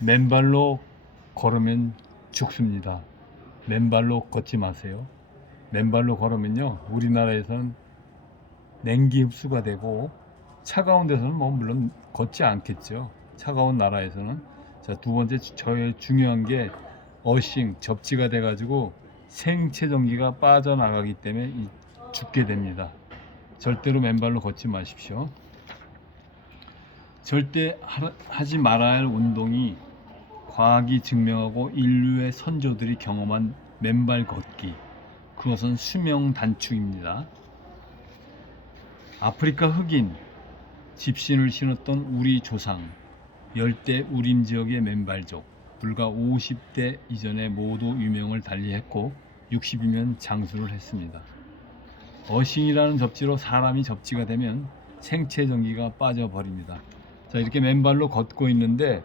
맨발로 걸으면 죽습니다. 맨발로 걷지 마세요. 맨발로 걸으면요, 우리나라에서는 냉기 흡수가 되고 차가운 데서는 뭐 물론 걷지 않겠죠. 차가운 나라에서는. 자, 두 번째 저의 중요한 게 어싱 접지가 돼 가지고 생체 전기가 빠져나가기 때문에 죽게 됩니다. 절대로 맨발로 걷지 마십시오. 절대 하지 말아야 할 운동이 과학이 증명하고 인류의 선조들이 경험한 맨발 걷기. 그것은 수명 단축입니다. 아프리카 흑인 집신을 신었던 우리 조상, 열대 우림 지역의 맨발족, 불과 50대 이전에 모두 유명을 달리했고 60이면 장수를 했습니다. 어싱이라는 접지로 사람이 접지가 되면 생체 전기가 빠져버립니다. 자, 이렇게 맨발로 걷고 있는데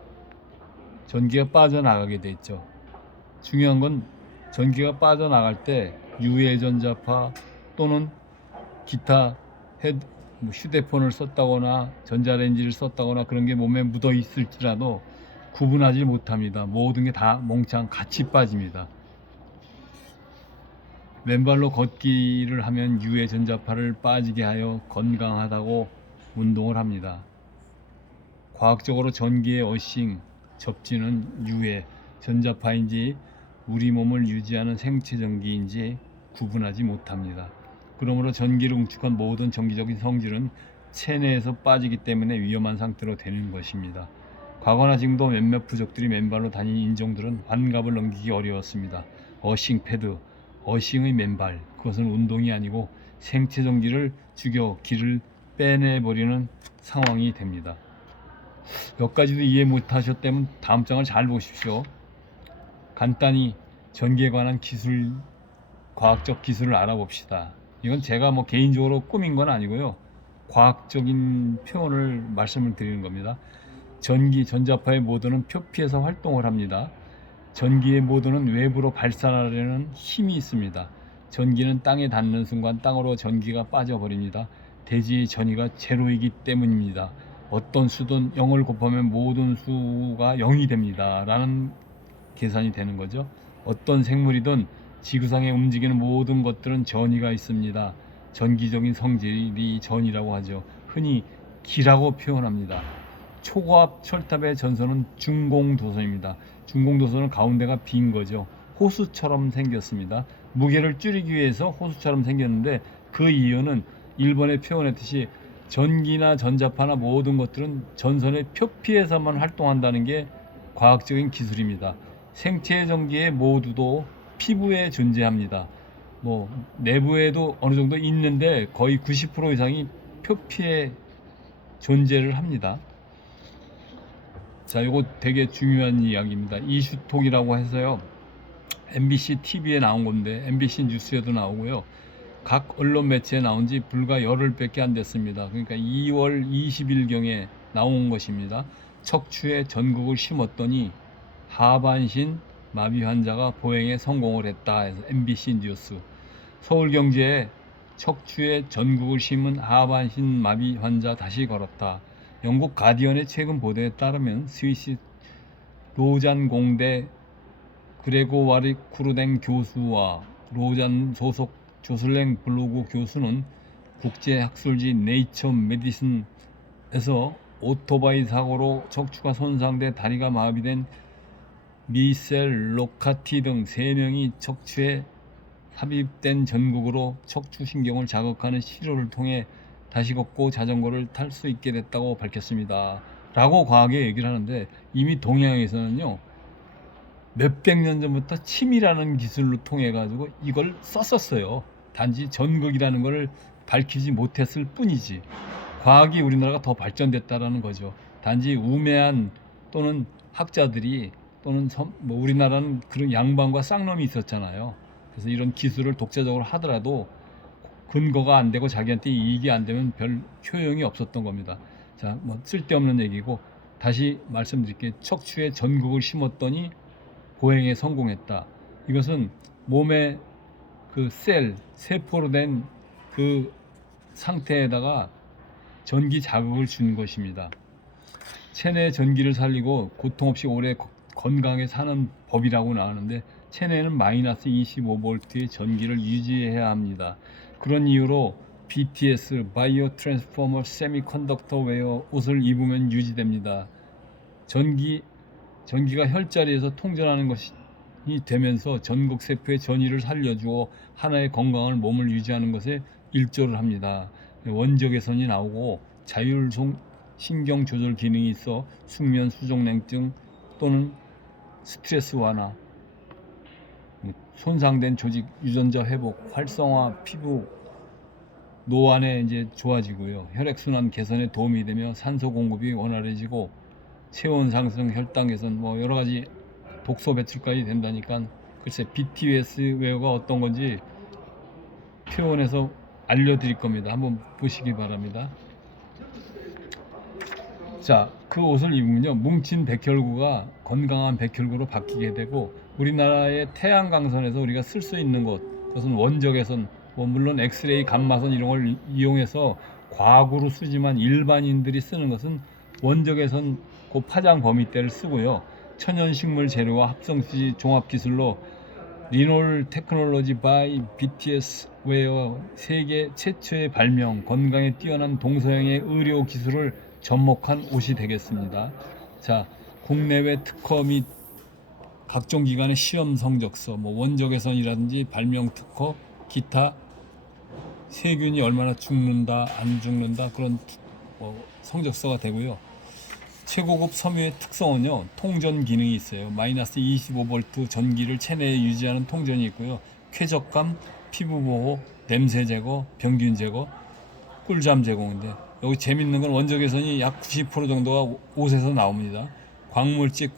전기가 빠져나가게 돼 있죠. 중요한 건 전기가 빠져나갈 때 유해 전자파 또는 기타 휴대폰을 썼다거나 전자레인지를 썼다거나 그런 게 몸에 묻어 있을지라도 구분하지 못합니다. 모든 게 다 몽창 같이 빠집니다. 맨발로 걷기를 하면 유해 전자파를 빠지게 하여 건강하다고 운동을 합니다. 과학적으로 전기의 어싱, 접지는 유해 전자파인지 우리 몸을 유지하는 생체 전기인지 구분하지 못합니다. 그러므로 전기를 응축한 모든 전기적인 성질은 체내에서 빠지기 때문에 위험한 상태로 되는 것입니다. 과거나 지금도 몇몇 부족들이 맨발로 다니는 인종들은 환갑을 넘기기 어려웠습니다. 어싱 패드, 어싱의 맨발, 그것은 운동이 아니고 생체 전기를 죽여 기를 빼내버리는 상황이 됩니다. 여기까지도 이해 못하셨다면 다음 장을 잘 보십시오. 간단히 전기에 관한 기술, 과학적 기술을 알아봅시다. 이건 제가 뭐 개인적으로 꾸민 건 아니고요. 과학적인 표현을 말씀을 드리는 겁니다. 전기, 전자파의 모드는 표피에서 활동을 합니다. 전기의 모드는 외부로 발산하려는 힘이 있습니다. 전기는 땅에 닿는 순간 땅으로 전기가 빠져버립니다. 대지의 전위가 제로이기 때문입니다. 어떤 수든 0을 곱하면 모든 수가 0이 됩니다. 라는 계산이 되는 거죠. 어떤 생물이든 지구상에 움직이는 모든 것들은 전위가 있습니다. 전기적인 성질이 전이라고 하죠. 흔히 기라고 표현합니다. 초고압 철탑의 전선은 중공도선입니다. 중공도선은 가운데가 빈 거죠. 호수처럼 생겼습니다. 무게를 줄이기 위해서 호수처럼 생겼는데 그 이유는 일본에 표현했듯이 전기나 전자파나 모든 것들은 전선의 표피에서만 활동한다는 게 과학적인 기술입니다. 생체 전기의 모두도 피부에 존재합니다. 뭐 내부에도 어느 정도 있는데 거의 90% 이상이 표피에 존재를 합니다. 자, 이거 되게 중요한 이야기입니다. 이슈톡이라고 해서요, MBC TV에 나온 건데 MBC 뉴스에도 나오고요, 각 언론 매체에 나온 지 불과 열흘밖에 안 됐습니다. 그러니까 2월 20일경에 나온 것입니다. 척추에 전극을 심었더니 하반신 마비 환자가 보행에 성공을 했다 해서 MBC 뉴스. 서울경제에 척추에 전극을 심은 하반신 마비 환자 다시 걸었다. 영국 가디언의 최근 보도에 따르면 스위스 로잔 공대 그레고와리 쿠르댕 교수와 로잔 소속 조슬랭 블로그 교수는 국제학술지 네이처 메디슨에서 오토바이 사고로 척추가 손상돼 다리가 마비된 미셀 로카티 등 3명이 척추에 삽입된 전극으로 척추신경을 자극하는 치료를 통해 다시 걷고 자전거를 탈 수 있게 됐다고 밝혔습니다. 라고 과학에 얘기를 하는데, 이미 동양에서는요, 몇백 년 전부터 침이라는 기술로 통해 가지고 이걸 썼었어요. 단지 전극이라는 것을 밝히지 못했을 뿐이지 과학이 우리나라가 더 발전됐다라는 거죠. 단지 우매한 또는 학자들이 또는 뭐 우리나라는 그런 양반과 쌍놈이 있었잖아요. 그래서 이런 기술을 독자적으로 하더라도 근거가 안 되고 자기한테 이익이 안 되면 별 효용이 없었던 겁니다. 자, 뭐 쓸데없는 얘기고, 다시 말씀드릴게요. 척추에 전극을 심었더니 보행에 성공했다. 이것은 몸의 그 세포로 된 그 상태에다가 전기 자극을 준 것입니다. 체내 전기를 살리고 고통 없이 오래 건강하게 사는 법이라고 나오는데, 체내는 마이너스 25V의 전기를 유지해야 합니다. 그런 이유로 BTS 바이오 트랜스포머 세미컨덕터 웨어 옷을 입으면 유지됩니다. 전기가 혈자리에서 통전하는 것이 되면서 전국 세포의 전이를 살려주어 하나의 건강한 몸을 유지하는 것에 일조를 합니다. 원적외선이 나오고 자율성 신경 조절 기능이 있어 숙면, 수족냉증 또는 스트레스 완화, 손상된 조직 유전자 회복, 활성화, 피부 노안에 이제 좋아지고요. 혈액순환 개선에 도움이 되며 산소 공급이 원활해지고 체온 상승, 혈당 개선, 뭐 여러 가지 독소 배출까지 된다니까. 글쎄 BTS 웨어가 어떤 건지 표현해서 알려드릴 겁니다. 한번 보시기 바랍니다. 자, 그 옷을 입으면요, 뭉친 백혈구가 건강한 백혈구로 바뀌게 되고, 우리나라의 태양광선에서 우리가 쓸 수 있는 것, 그것은 원적외선, 뭐 물론 엑스레이, 감마선 이런 걸 이용해서 과학으로 쓰지만 일반인들이 쓰는 것은 원적외선 그 파장 범위대를 쓰고요. 천연식물 재료와 합성수지 종합기술로 리놀 테크놀로지 바이 BTS 웨어 세계 최초의 발명, 건강에 뛰어난 동서양의 의료 기술을 접목한 옷이 되겠습니다. 자, 국내외 특허 및 각종 기관의 시험 성적서, 뭐 원적외선이라든지 발명 특허, 기타 세균이 얼마나 죽는다, 안 죽는다 그런 성적서가 되고요. 최고급 섬유의 특성은요, 통전 기능이 있어요. 마이너스 25V 전기를 체내에 유지하는 통전이 있고요. 쾌적감, 피부 보호, 냄새 제거, 병균 제거, 꿀잠 제공인데, 여기 재밌는 건 원적외선이 약 90% 정도가 옷에서 나옵니다. 광물질,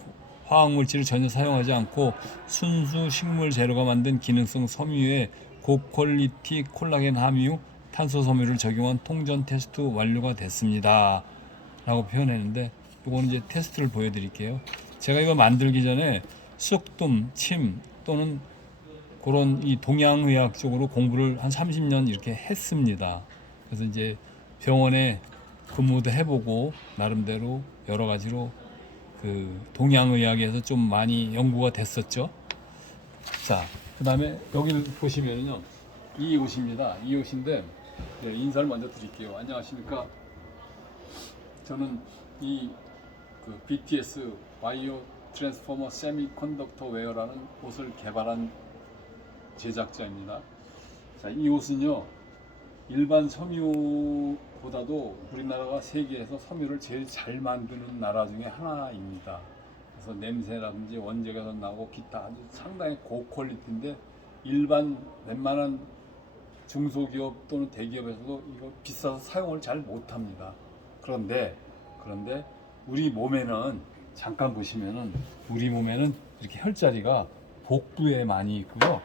화학물질을 전혀 사용하지 않고 순수 식물 재료가 만든 기능성 섬유에 고퀄리티 콜라겐 함유, 탄소 섬유를 적용한 통전 테스트 완료가 됐습니다. 라고 표현했는데, 이거는 이제 테스트를 보여드릴게요. 제가 이거 만들기 전에 쑥뜸, 침 또는 그런 이 동양의학 쪽으로 공부를 한 30년 이렇게 했습니다. 그래서 이제 병원에 근무도 해보고 나름대로 여러 가지로 그 동양의학에서 좀 많이 연구가 됐었죠. 자, 그 다음에 여기를 보시면은요, 이 옷입니다. 이 옷인데, 네, 인사를 먼저 드릴게요. 안녕하십니까? 저는 이 BTS 바이오 트랜스포머 세미컨덕터 웨어라는 옷을 개발한 제작자입니다. 자, 이 옷은요, 일반 섬유보다도 우리나라가 세계에서 섬유를 제일 잘 만드는 나라 중에 하나입니다. 그래서 냄새라든지 원적외선 나오고 기타 아주 상당히 고퀄리티인데, 일반 웬만한 중소기업 또는 대기업에서도 이거 비싸서 사용을 잘 못합니다. 그런데 우리 몸에는, 잠깐 보시면은 우리 몸에는 이렇게 혈자리가 복부에 많이 있고요,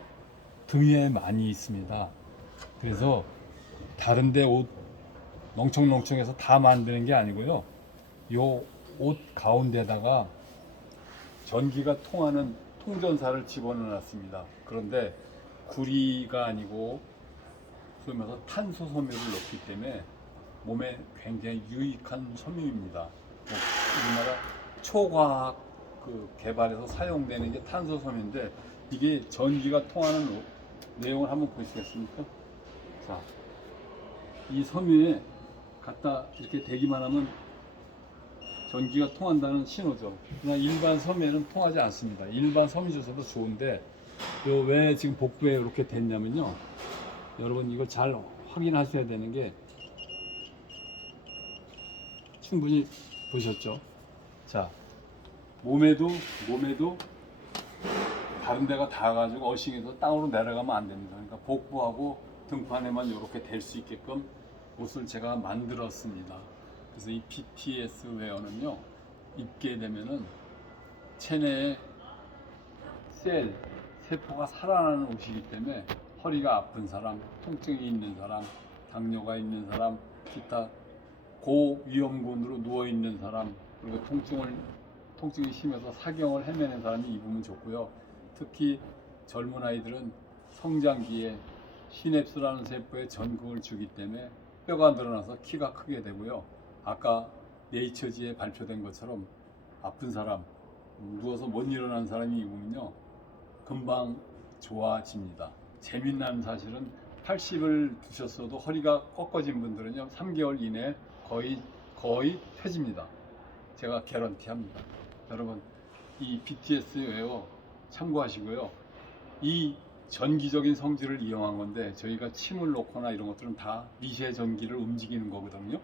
등에 많이 있습니다. 그래서 다른데 옷 멍청멍청해서 다 만드는 게 아니고요, 요 옷 가운데다가 전기가 통하는 통전사를 집어넣었습니다. 그런데 구리가 아니고 소위 말해서 탄소 섬유를 넣기 때문에 몸에 굉장히 유익한 섬유입니다. 우리나라 초과학 개발에서 사용되는 게 탄소 섬유인데, 이게 전기가 통하는 내용을 한번 보시겠습니까? 자, 이 섬유에 갖다 이렇게 대기만 하면 전기가 통한다는 신호죠. 그러나 일반 섬유에는 통하지 않습니다. 일반 섬유 주사도 좋은데, 왜 지금 복부에 이렇게 됐냐면요, 여러분 이걸 잘 확인하셔야 되는 게, 충분히 보셨죠? 자, 몸에도 다른 데가 닿아가지고 어싱해서 땅으로 내려가면 안 됩니다. 그러니까 복부하고 등판에만 이렇게 될 수 있게끔 옷을 제가 만들었습니다. 그래서 이 BTS 웨어는요, 입게 되면은 체내에 세포가 살아나는 옷이기 때문에 허리가 아픈 사람, 통증이 있는 사람, 당뇨가 있는 사람, 기타 고위험군으로 누워있는 사람, 그리고 통증이 심해서 사경을 헤매는 사람이 입으면 좋고요. 특히 젊은 아이들은 성장기에 시냅스라는 세포에 전극을 주기 때문에 뼈가 늘어나서 키가 크게 되고요. 아까 네이처지에 발표된 것처럼 아픈 사람, 누워서 못 일어나는 사람이 입으면요 금방 좋아집니다. 재미난 사실은 80을 드셨어도 허리가 꺾어진 분들은요 3개월 이내에 거의 펴집니다. 제가 개런티합니다. 여러분 이 BTS 웨어 참고하시고요. 이 전기적인 성질을 이용한 건데 저희가 침을 놓거나 이런 것들은 다 미세 전기를 움직이는 거거든요.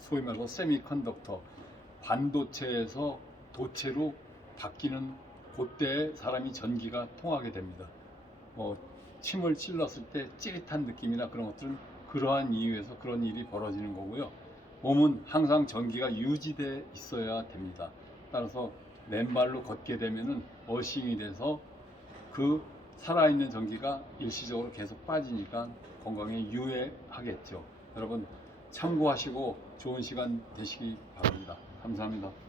소위 말해서 세미컨덕터, 반도체에서 도체로 바뀌는 그때 사람이 전기가 통하게 됩니다. 침을 찔렀을 때 찌릿한 느낌이나 그런 것들은 그러한 이유에서 그런 일이 벌어지는 거고요. 몸은 항상 전기가 유지돼 있어야 됩니다. 따라서 맨발로 걷게 되면은 어싱이 돼서 그 살아있는 전기가 일시적으로 계속 빠지니까 건강에 유해하겠죠. 여러분 참고하시고 좋은 시간 되시기 바랍니다. 감사합니다.